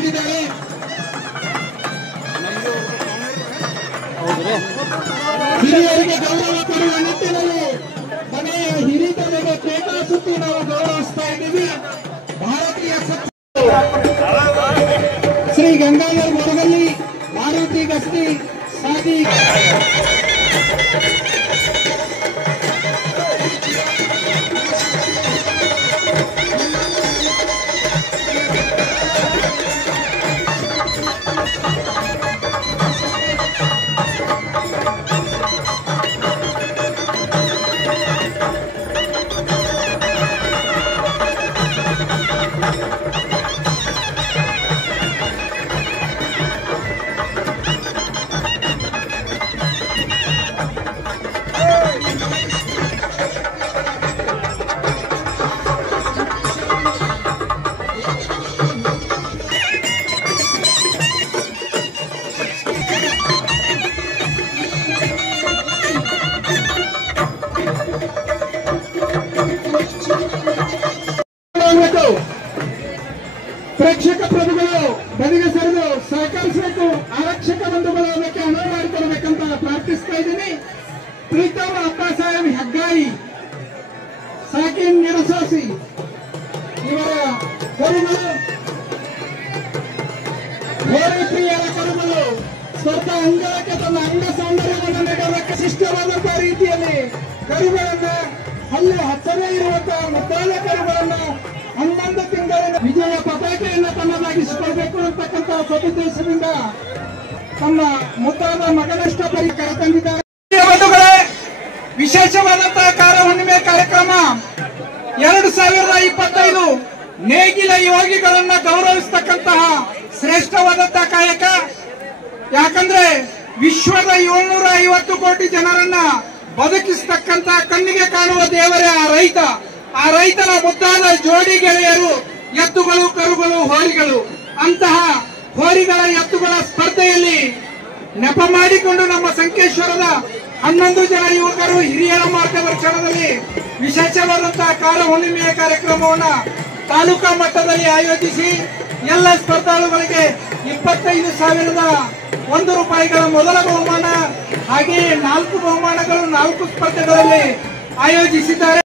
ತಂದಿದ್ದಾರೆ. ಹಿರಿಯರಿಗೆ ಗೌರವ ಕೊಡುವ ನಿಟ್ಟಿನಲ್ಲಿ ಮನೆಯ ಹಿರಿತನಗೆ ಕೇಟಾಸುತ್ತಿ ನಾವು ಗೌರವಿಸ್ತಾ ಇದ್ದೀವಿ. ಭಾರತೀಯ ಶ್ರೀ ಗಂಗಾಧರ್ ಮೊರಗಲ್ಲಿ, ಮಾರುತಿ ಗಸ್ತಿ, ಸಾದಿ ಪ್ರೇಕ್ಷಕ ಪ್ರಭುಗಳು ಬದಿಗೆ ಸರಿದು ಸಹಕರಿಸಬೇಕು. ಆರಕ್ಷಕ ಬಂಧುಗಳು ಅದಕ್ಕೆ ಅನುವು ಮಾಡಿಕೊಡ್ಬೇಕಂತ ಪ್ರಾರ್ಥಿಸ್ತಾ ಇದ್ದೀನಿ. ಪ್ರೀತಮ್ ಅಪ್ಪ ಸಾಹೇಬ್ ಹೆಗ್ಗಾಯಿ, ಸಾಕಿನ್ ನಿರಸೋಸಿ ಇವರ ಕರುಗಳು, ಹೋರಿ ಪ್ರಿಯರ ಕರುಗಳು ಸ್ಪರ್ಧಾ ಅಂಗಳಕ್ಕೆ ತನ್ನ ಅಂಗ ಸೌಂದರ್ಯವನ್ನು ನೀಡುವುದಕ್ಕೆ ಶಿಷ್ಟವಾದಂತಹ ರೀತಿಯಲ್ಲಿ ಕರುಗಳನ್ನ, ಹಲ್ಲು ಹಚ್ಚದೇ ಇರುವಂತಹ ಮುದ್ದಾದ ಕರುಗಳನ್ನ 11 ತಿಂಗಳಿನ ವಿಜಯ ಪತಾಕೆಯನ್ನು ತನ್ನದಾಗಿಸಿಕೊಳ್ಬೇಕು ಅಂತಕ್ಕಂಥ ಸದುದ್ದೇಶದಿಂದ ತಮ್ಮ ಮುದ್ದಾದ ಮಗನಷ್ಟ ಪರಿಕರ ತಂದಿದ್ದಾರೆ. ವಿಶೇಷವಾದಂತಹ ಕಾರ ಹುಣ್ಣಿಮೆ ಕಾರ್ಯಕ್ರಮ 2025 ನೇಗಿಲ ಯೋಗಿಗಳನ್ನ ಗೌರವಿಸತಕ್ಕಂತಹ ಶ್ರೇಷ್ಠವಾದಂತಹ ಕಾಯಕ. ಯಾಕಂದ್ರೆ ವಿಶ್ವದ 750 ಕೋಟಿ ಜನರನ್ನ ಬದುಕಿಸತಕ್ಕಂತ ಕಣ್ಣಿಗೆ ಕಾಣುವ ದೇವರೇ ಆ ರೈತ. ಆ ರೈತನ ಮುದ್ದಾದ ಜೋಡಿ ಗೆಳೆಯರು ಎತ್ತುಗಳು, ಕರುಗಳು, ಹೋರಿಗಳು. ಅಂತಹ ಹೋರಿಗಳ ಎತ್ತುಗಳ ಸ್ಪರ್ಧೆಯಲ್ಲಿ ನೆಪ ಮಾಡಿಕೊಂಡು ನಮ್ಮ ಸಂಕೇಶ್ವರದ 11 ಜನ ಯುವಕರು ಹಿರಿಯರ ಮಾರ್ಗದರ್ಶನದಲ್ಲಿ ವಿಶೇಷವಾದಂತಹ ಕಾರ ಹುಣ್ಣಿಮೆಯ ಕಾರ್ಯಕ್ರಮವನ್ನ ತಾಲೂಕಾ ಮಟ್ಟದಲ್ಲಿ ಆಯೋಜಿಸಿ ಎಲ್ಲ ಸ್ಪರ್ಧಾಳುಗಳಿಗೆ 25,001 ರೂಪಾಯಿಗಳ ಮೊದಲ ಬಹುಮಾನ, ಹಾಗೆಯೇ 4 ಬಹುಮಾನಗಳು 4 ಸ್ಪರ್ಧೆಗಳಲ್ಲಿ ಆಯೋಜಿಸಿದ್ದಾರೆ.